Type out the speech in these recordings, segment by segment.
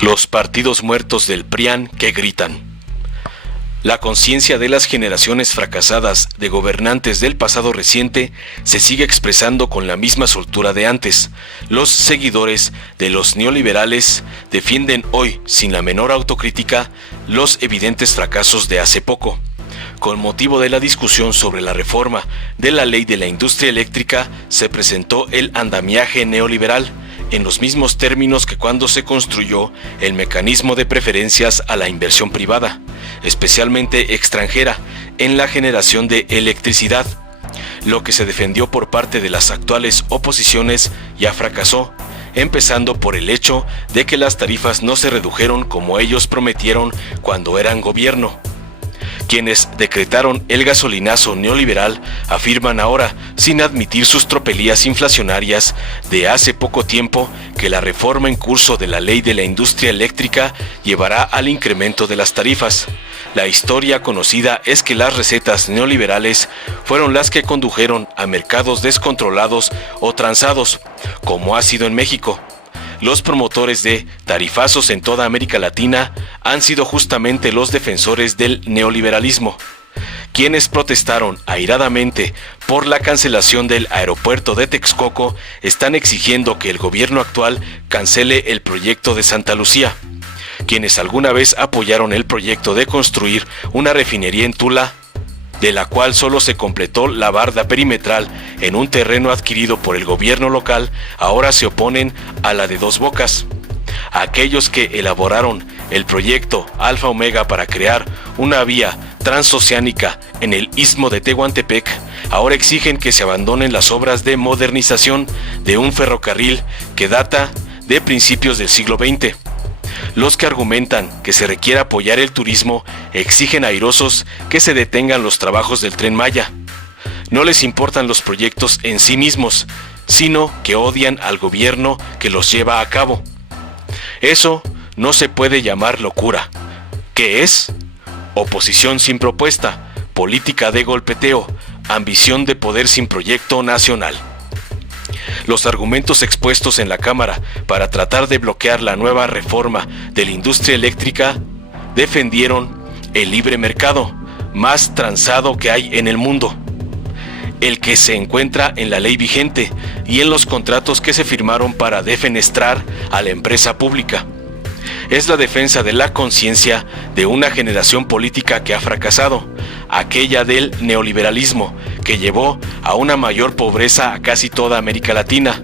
Los partidos muertos del PRIAN que gritan. La conciencia de las generaciones fracasadas de gobernantes del pasado reciente se sigue expresando con la misma soltura de antes. Los seguidores de los neoliberales defienden hoy, sin la menor autocrítica, los evidentes fracasos de hace poco. Con motivo de la discusión sobre la reforma de la ley de la industria eléctrica, se presentó el andamiaje neoliberal, en los mismos términos que cuando se construyó el mecanismo de preferencias a la inversión privada, especialmente extranjera, en la generación de electricidad. Lo que se defendió por parte de las actuales oposiciones ya fracasó, empezando por el hecho de que las tarifas no se redujeron como ellos prometieron cuando eran gobierno. Quienes decretaron el gasolinazo neoliberal afirman ahora, sin admitir sus tropelías inflacionarias de hace poco tiempo, que la reforma en curso de la ley de la industria eléctrica llevará al incremento de las tarifas. La historia conocida es que las recetas neoliberales fueron las que condujeron a mercados descontrolados o transados, como ha sido en México. Los promotores de tarifazos en toda América Latina han sido justamente los defensores del neoliberalismo, quienes protestaron airadamente por la cancelación del aeropuerto de Texcoco. Están exigiendo que el gobierno actual cancele el proyecto de Santa Lucía. Quienes alguna vez apoyaron el proyecto de construir una refinería en Tula, de la cual solo se completó la barda perimetral en un terreno adquirido por el gobierno local, ahora se oponen a la de Dos Bocas. Aquellos que elaboraron el proyecto Alfa Omega para crear una vía transoceánica en el istmo de Tehuantepec, ahora exigen que se abandonen las obras de modernización de un ferrocarril que data de principios del siglo XX. Los que argumentan que se requiere apoyar el turismo exigen airosos que se detengan los trabajos del Tren Maya. No les importan los proyectos en sí mismos, sino que odian al gobierno que los lleva a cabo. Eso no se puede llamar locura. ¿Qué es? Oposición sin propuesta, política de golpeteo, ambición de poder sin proyecto nacional. Los argumentos expuestos en la Cámara para tratar de bloquear la nueva reforma de la industria eléctrica defendieron el libre mercado más transado que hay en el mundo, el que se encuentra en la ley vigente y en los contratos que se firmaron para defenestrar a la empresa pública. Es la defensa de la conciencia de una generación política que ha fracasado, aquella del neoliberalismo, que llevó a una mayor pobreza a casi toda América Latina,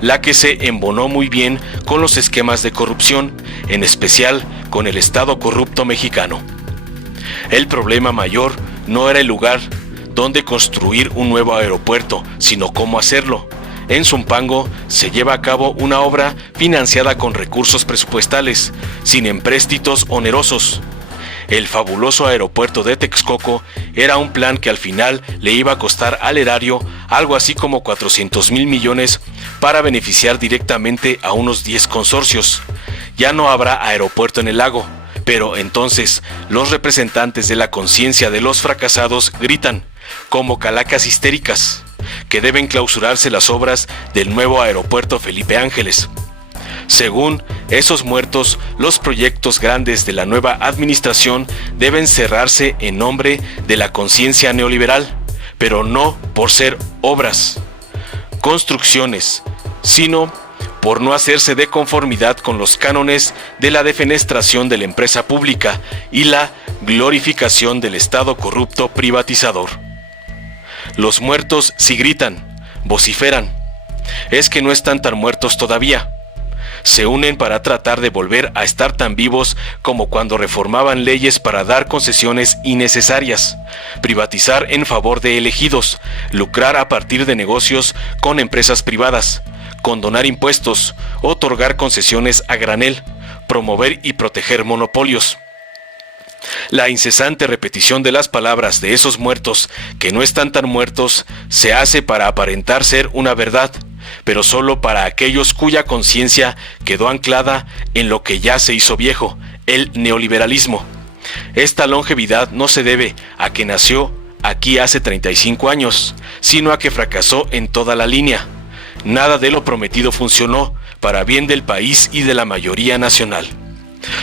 la que se embonó muy bien con los esquemas de corrupción, en especial con el Estado corrupto mexicano. El problema mayor no era el lugar donde construir un nuevo aeropuerto, sino cómo hacerlo. En Zumpango se lleva a cabo una obra financiada con recursos presupuestales, sin empréstitos onerosos. El fabuloso aeropuerto de Texcoco era un plan que al final le iba a costar al erario algo así como 400,000 millones para beneficiar directamente a unos 10 consorcios. Ya no habrá aeropuerto en el lago, pero entonces los representantes de la conciencia de los fracasados gritan, como calacas histéricas, que deben clausurarse las obras del nuevo aeropuerto Felipe Ángeles. Según esos muertos, los proyectos grandes de la nueva administración deben cerrarse en nombre de la conciencia neoliberal, pero no por ser obras, construcciones, sino por no hacerse de conformidad con los cánones de la defenestración de la empresa pública y la glorificación del Estado corrupto privatizador. Los muertos sí gritan, vociferan. Es que no están tan muertos todavía. Se unen para tratar de volver a estar tan vivos como cuando reformaban leyes para dar concesiones innecesarias, privatizar en favor de elegidos, lucrar a partir de negocios con empresas privadas, condonar impuestos, otorgar concesiones a granel, promover y proteger monopolios. La incesante repetición de las palabras de esos muertos que no están tan muertos se hace para aparentar ser una verdad, pero solo para aquellos cuya conciencia quedó anclada en lo que ya se hizo viejo, el neoliberalismo. Esta longevidad no se debe a que nació aquí hace 35 años, sino a que fracasó en toda la línea. Nada de lo prometido funcionó para bien del país y de la mayoría nacional.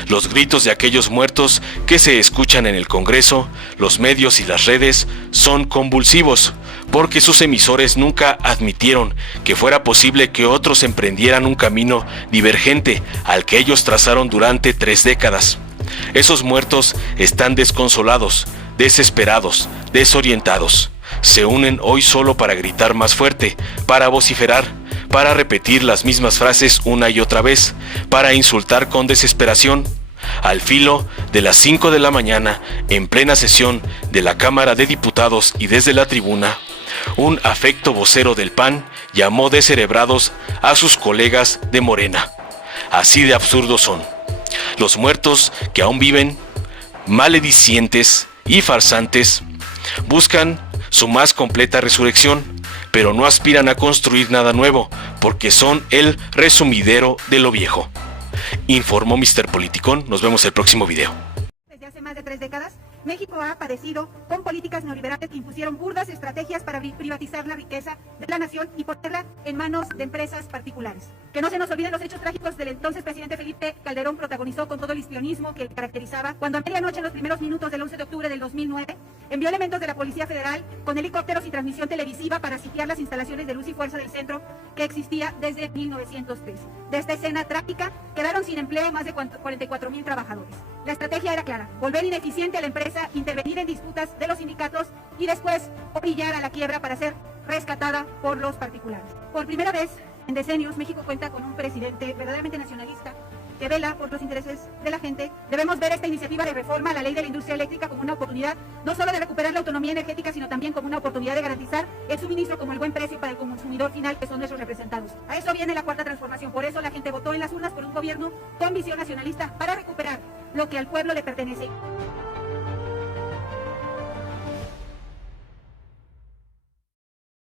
Los gritos de aquellos muertos que se escuchan en el Congreso, los medios y las redes son convulsivos, porque sus emisores nunca admitieron que fuera posible que otros emprendieran un camino divergente al que ellos trazaron durante 3 décadas. Esos muertos están desconsolados, desesperados, desorientados. Se unen hoy solo para gritar más fuerte, para vociferar, para repetir las mismas frases una y otra vez, para insultar con desesperación. Al filo de las 5 de la mañana, en plena sesión de la Cámara de Diputados y desde la tribuna, un afecto vocero del PAN llamó descerebrados a sus colegas de Morena. Así de absurdos son. Los muertos que aún viven, maledicientes y farsantes, buscan su más completa resurrección, pero no aspiran a construir nada nuevo, porque son el resumidero de lo viejo. Informó Mr. Politicón. Nos vemos el próximo video. Desde hace más de 3 décadas, México ha padecido con políticas neoliberales que impusieron burdas estrategias para privatizar la riqueza de la nación y ponerla en manos de empresas particulares. Que no se nos olviden los hechos trágicos del entonces presidente Felipe Calderón protagonizó con todo el histrionismo que caracterizaba cuando a medianoche en los primeros minutos del 11 de octubre del 2009 envió elementos de la Policía Federal con helicópteros y transmisión televisiva para sitiar las instalaciones de Luz y Fuerza del centro que existía desde 1903. De esta escena trágica quedaron sin empleo más de 44,000 trabajadores. La estrategia era clara: volver ineficiente a la empresa, intervenir en disputas de los sindicatos y después orillar a la quiebra para ser rescatada por los particulares. Por primera vez en decenios, México cuenta con un presidente verdaderamente nacionalista que vela por los intereses de la gente. Debemos ver esta iniciativa de reforma a la ley de la industria eléctrica como una oportunidad no solo de recuperar la autonomía energética, sino también como una oportunidad de garantizar el suministro como el buen precio para el consumidor final, que son nuestros representados. A eso viene la cuarta transformación. Por eso la gente votó en las urnas por un gobierno con visión nacionalista para recuperar lo que al pueblo le pertenece.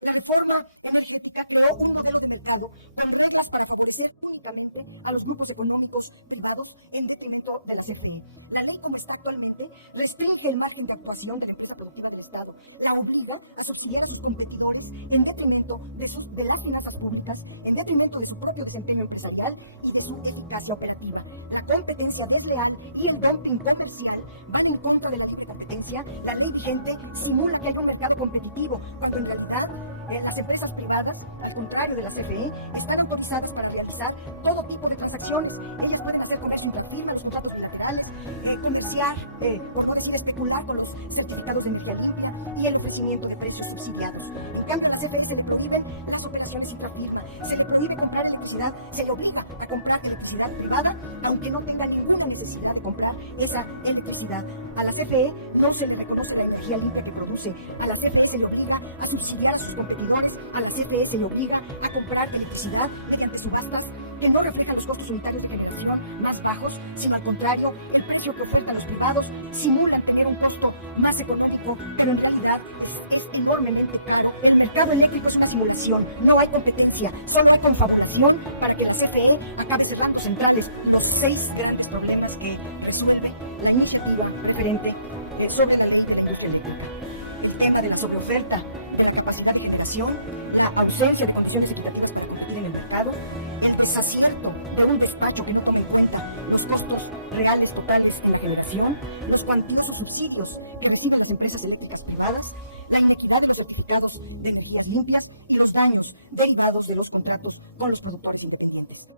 La reforma energética creó un modelo de mercado con reglas para favorecer únicamente a los grupos económicos privados en detrimento de la CFE. La ley como está actualmente restringe el margen de actuación de la empresa productiva del Estado, la obliga a subsidiar a sus competidores en detrimento de las finanzas públicas, en detrimento de su propio desempeño empresarial y de su eficacia operativa. La competencia desleal y el dumping comercial van en contra de la libre competencia. La ley vigente simula que hay un mercado competitivo, cuando en realidad las empresas privadas, al contrario de la CFE, están autorizadas para realizar todo tipo de transacciones. Ellas pueden hacer comercio interfirma, los contratos bilaterales, comerciar, por no decir especular con los certificados de energía limpia y el ofrecimiento de precios subsidiados. En cambio, a la CFE se le prohíben las operaciones intrafirma, se le prohíbe comprar electricidad, se le obliga a comprar electricidad privada, aunque no tenga ninguna necesidad de comprar esa electricidad. A la CFE no se le reconoce la energía limpia que produce, a la CFE se le obliga a subsidiar a sus competidores, a la CFE se le obliga a comprar electricidad mediante subastas que no reflejan los costos unitarios de generación más bajos, sino al contrario, el precio que ofertan los privados simula tener un costo más económico, pero en realidad es enormemente caro. El mercado eléctrico es una simulación, no hay competencia, solo hay confabulación para que la CFE acabe cerrando centrales. Los 6 grandes problemas que resuelve la iniciativa referente sobre la ley de la industria eléctrica: el tema de la sobreoferta, de la capacidad de generación, la ausencia de condiciones equitativas para competir en el mercado, el desacierto de un despacho que no tome en cuenta los costos reales totales de generación, los cuantiosos subsidios que reciben las empresas eléctricas privadas, la inequidad de los certificados de energías limpias y los daños derivados de los contratos con los productores independientes.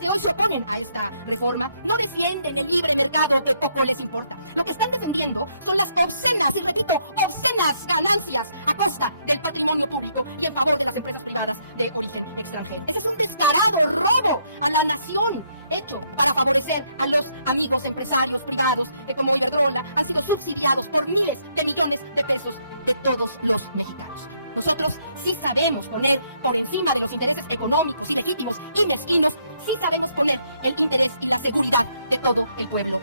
Si no se oponen a esta reforma, no defienden el libre mercado, tampoco les importa. Lo que están defendiendo son las obscenas, y repito, obscenas ganancias a costa del patrimonio público y en favor de las empresas privadas de origen extranjero. Eso es un descarado robo a la nación, hecho para favorecer a los amigos empresarios privados que, como Iberdrola, han sido subsidiados por miles de millones de pesos de todos los mexicanos. Nosotros sí sabemos poner por encima de los intereses económicos y legítimos y mezquinos, sí sabemos poner el interés y la seguridad de todo el pueblo.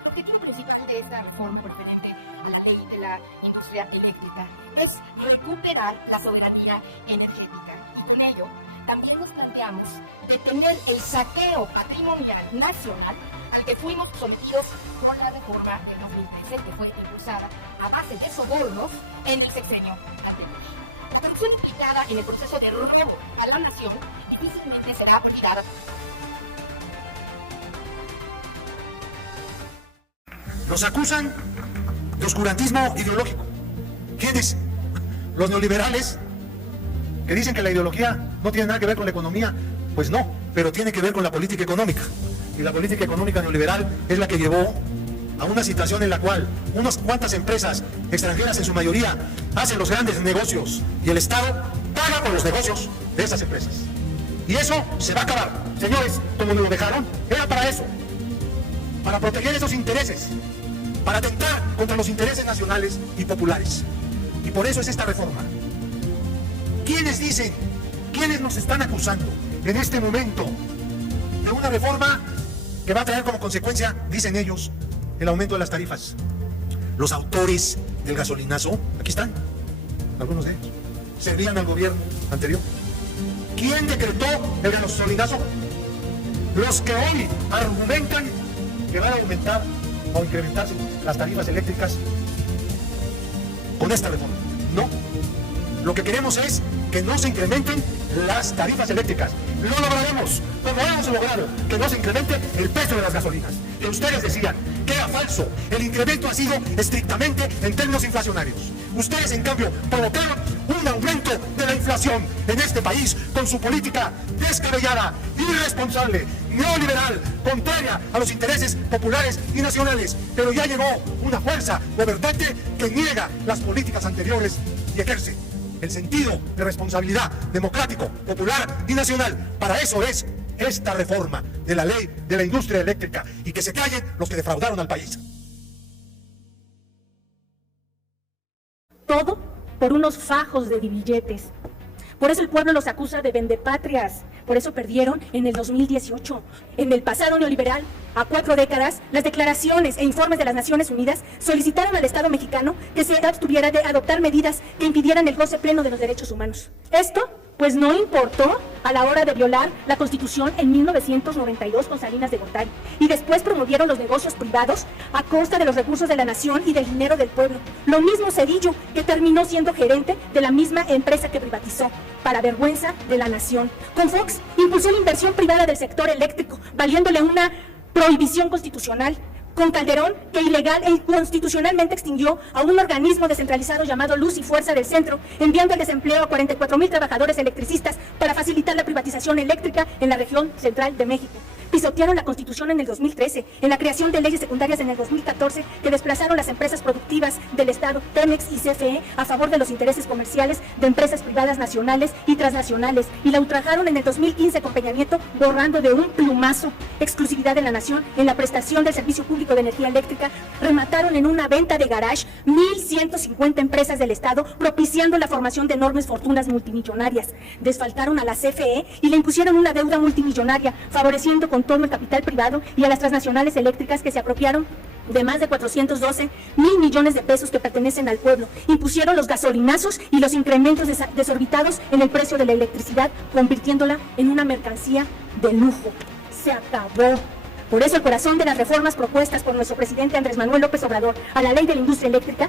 El objetivo principal de esta reforma referente a la ley de la industria eléctrica es recuperar la soberanía energética, y con ello también nos planteamos detener el saqueo patrimonial nacional al que fuimos sometidos con la reforma del 2013, que fue impulsada a base de sobornos en el sexenio anterior. La corrupción implicada en el proceso de robo a la nación difícilmente será olvidada. Nos acusan de oscurantismo ideológico. ¿Quiénes? Los neoliberales, que dicen que la ideología no tiene nada que ver con la economía. Pues no, pero tiene que ver con la política económica. Y la política económica neoliberal es la que llevó a una situación en la cual unas cuantas empresas extranjeras, en su mayoría, hacen los grandes negocios y el Estado paga por los negocios de esas empresas. Y eso se va a acabar. Señores, como nos lo dejaron, era para eso, para proteger esos intereses, para atentar contra los intereses nacionales y populares. Y por eso es esta reforma. ¿Quiénes dicen, quiénes nos están acusando en este momento de una reforma que va a traer como consecuencia, dicen ellos, el aumento de las tarifas? Los autores del gasolinazo, aquí están, algunos de ellos, servían al gobierno anterior. ¿Quién decretó el gasolinazo? Los que hoy argumentan que van a aumentar o incrementarse las tarifas eléctricas con esta reforma. No. Lo que queremos es que no se incrementen las tarifas eléctricas. Lo lograremos, como hemos logrado que no se incremente el precio de las gasolinas. Que ustedes decían que era falso. El incremento ha sido estrictamente en términos inflacionarios. Ustedes, en cambio, provocaron un aumento de la inflación en este país con su política descabellada, irresponsable, neoliberal, contraria a los intereses populares y nacionales. Pero ya llegó una fuerza gobernante que niega las políticas anteriores y ejerce el sentido de responsabilidad democrático, popular y nacional. Para eso es esta reforma de la ley de la industria eléctrica, y que se callen los que defraudaron al país. Todo por unos fajos de billetes. Por eso el pueblo los acusa de vendepatrias. Por eso perdieron en el 2018. En el pasado neoliberal, a 4 décadas, las declaraciones e informes de las Naciones Unidas solicitaron al Estado mexicano que se abstuviera de adoptar medidas que impidieran el goce pleno de los derechos humanos. Esto, pues, no importó a la hora de violar la Constitución en 1992 con Salinas de Gortari, y después promovieron los negocios privados a costa de los recursos de la nación y del dinero del pueblo. Lo mismo Zedillo, que terminó siendo gerente de la misma empresa que privatizó, para vergüenza de la nación. Con Fox impulsó la inversión privada del sector eléctrico, valiéndole una prohibición constitucional. Con Calderón, que ilegal e inconstitucionalmente extinguió a un organismo descentralizado llamado Luz y Fuerza del Centro, enviando el desempleo a 44,000 trabajadores electricistas para facilitar la privatización eléctrica en la región central de México. Pisotearon la Constitución en el 2013, en la creación de leyes secundarias en el 2014 que desplazaron las empresas productivas del Estado, Pemex y CFE, a favor de los intereses comerciales de empresas privadas nacionales y transnacionales, y la ultrajaron en el 2015 con Peña Nieto, borrando de un plumazo exclusividad de la nación en la prestación del servicio público de energía eléctrica. Remataron en una venta de garage 1,150 empresas del Estado, propiciando la formación de enormes fortunas multimillonarias. Desfaltaron a la CFE y le impusieron una deuda multimillonaria, favoreciendo con todo el capital privado y a las transnacionales eléctricas, que se apropiaron de más de 412,000 millones de pesos que pertenecen al pueblo. Impusieron los gasolinazos y los incrementos desorbitados en el precio de la electricidad, convirtiéndola en una mercancía de lujo. Se acabó. Por eso el corazón de las reformas propuestas por nuestro presidente Andrés Manuel López Obrador a la ley de la industria eléctrica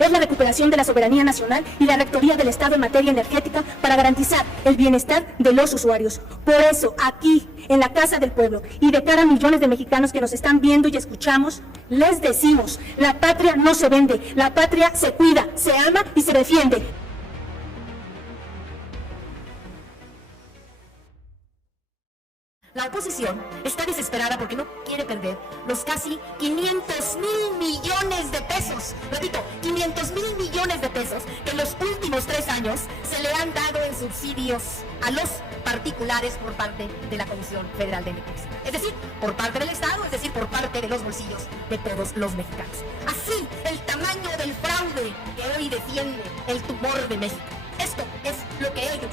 es la recuperación de la soberanía nacional y la rectoría del Estado en materia energética para garantizar el bienestar de los usuarios. Por eso, aquí, en la Casa del Pueblo, y de cara a millones de mexicanos que nos están viendo y escuchamos, les decimos: la patria no se vende, la patria se cuida, se ama y se defiende. La oposición está desesperada porque no quiere perder los casi 500,000 millones de pesos. Repito, 500,000 millones de pesos que en los últimos 3 años se le han dado en subsidios a los particulares por parte de la Comisión Federal de Electricidad. Es decir, por parte del Estado, es decir, por parte de los bolsillos de todos los mexicanos. Así, el tamaño del fraude que hoy defiende el tumor de México. Esto es lo que ellos,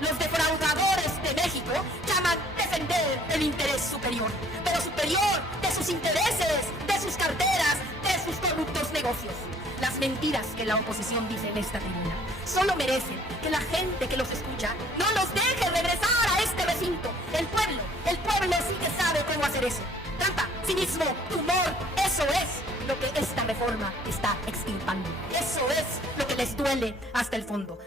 los defraudadores de México, llaman defender el interés superior, pero superior de sus intereses, de sus carteras, de sus corruptos negocios. Las mentiras que la oposición dice en esta tribuna solo merecen que la gente que los escucha no los deje regresar a este recinto. El pueblo sí que sabe cómo hacer eso. Trampa, cinismo, humor, eso es lo que esta reforma está extirpando. Eso es lo que les duele hasta el fondo fondo.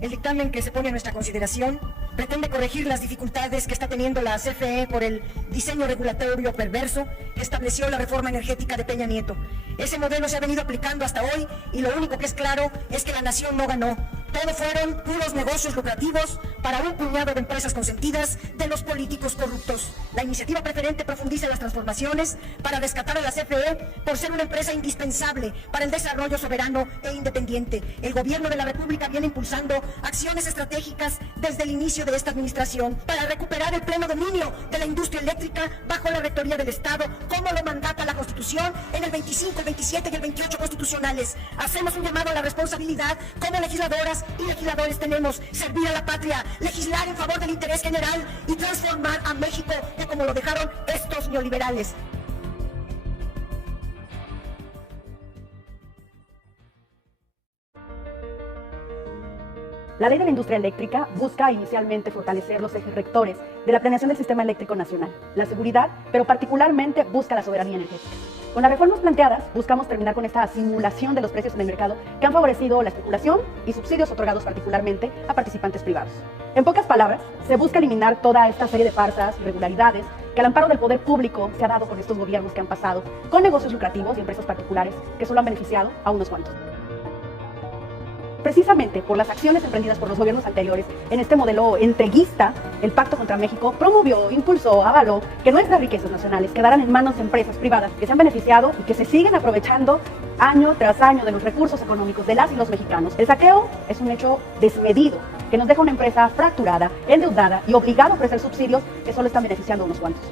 El dictamen que se pone a nuestra consideración pretende corregir las dificultades que está teniendo la CFE por el diseño regulatorio perverso que estableció la reforma energética de Peña Nieto. Ese modelo se ha venido aplicando hasta hoy y lo único que es claro es que la nación no ganó. Todo fueron puros negocios lucrativos para un puñado de empresas consentidas de los políticos corruptos. La iniciativa preferente profundiza en las transformaciones para rescatar a la CFE por ser una empresa indispensable para el desarrollo soberano e independiente. El gobierno de la República viene impulsando acciones estratégicas desde el inicio de esta administración para recuperar el pleno dominio de la industria eléctrica bajo la rectoría del Estado, como lo mandata la Constitución en el 25, el 27 y el 28 constitucionales. Hacemos un llamado a la responsabilidad como legisladoras y legisladores. Tenemos servir a la patria, legislar en favor del interés general y transformar a México de como lo dejaron estos neoliberales. La Ley de la Industria Eléctrica busca inicialmente fortalecer los ejes rectores de la planeación del sistema eléctrico nacional, la seguridad, pero particularmente busca la soberanía energética. Con las reformas planteadas, buscamos terminar con esta simulación de los precios en el mercado que han favorecido la especulación y subsidios otorgados particularmente a participantes privados. En pocas palabras, se busca eliminar toda esta serie de farsas, irregularidades, que al amparo del poder público se ha dado con estos gobiernos que han pasado, con negocios lucrativos y empresas particulares que solo han beneficiado a unos cuantos. Precisamente por las acciones emprendidas por los gobiernos anteriores en este modelo entreguista, el Pacto contra México promovió, impulsó, avaló que nuestras riquezas nacionales quedaran en manos de empresas privadas que se han beneficiado y que se siguen aprovechando año tras año de los recursos económicos de las y los mexicanos. El saqueo es un hecho desmedido que nos deja una empresa fracturada, endeudada y obligada a ofrecer subsidios que solo están beneficiando a unos cuantos.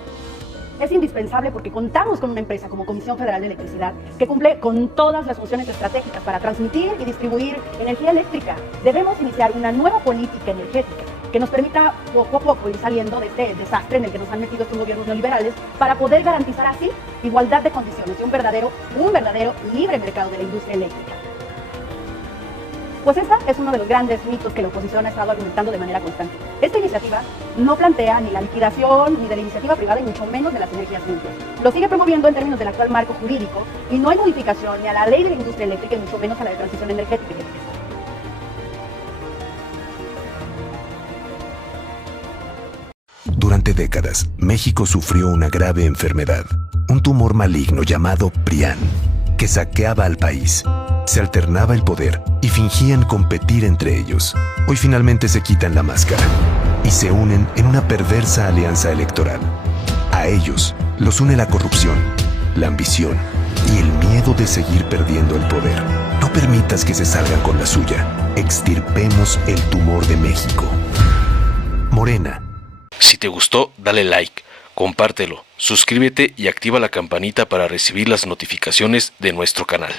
Es indispensable porque contamos con una empresa como Comisión Federal de Electricidad que cumple con todas las funciones estratégicas para transmitir y distribuir energía eléctrica. Debemos iniciar una nueva política energética que nos permita poco a poco ir saliendo de este desastre en el que nos han metido estos gobiernos neoliberales para poder garantizar así igualdad de condiciones y un verdadero libre mercado de la industria eléctrica. Pues ese es uno de los grandes mitos que la oposición ha estado argumentando de manera constante. Esta iniciativa no plantea ni la liquidación ni de la iniciativa privada y mucho menos de las energías limpias. Lo sigue promoviendo en términos del actual marco jurídico y no hay modificación ni a la ley de la industria eléctrica y mucho menos a la de transición energética. Durante décadas, México sufrió una grave enfermedad, un tumor maligno llamado PRIAN, que saqueaba al país. Se alternaba el poder y fingían competir entre ellos. Hoy finalmente se quitan la máscara y se unen en una perversa alianza electoral. A ellos los une la corrupción, la ambición y el miedo de seguir perdiendo el poder. No permitas que se salgan con la suya. Extirpemos el tumor de México. Morena. Si te gustó, dale like, compártelo, suscríbete y activa la campanita para recibir las notificaciones de nuestro canal.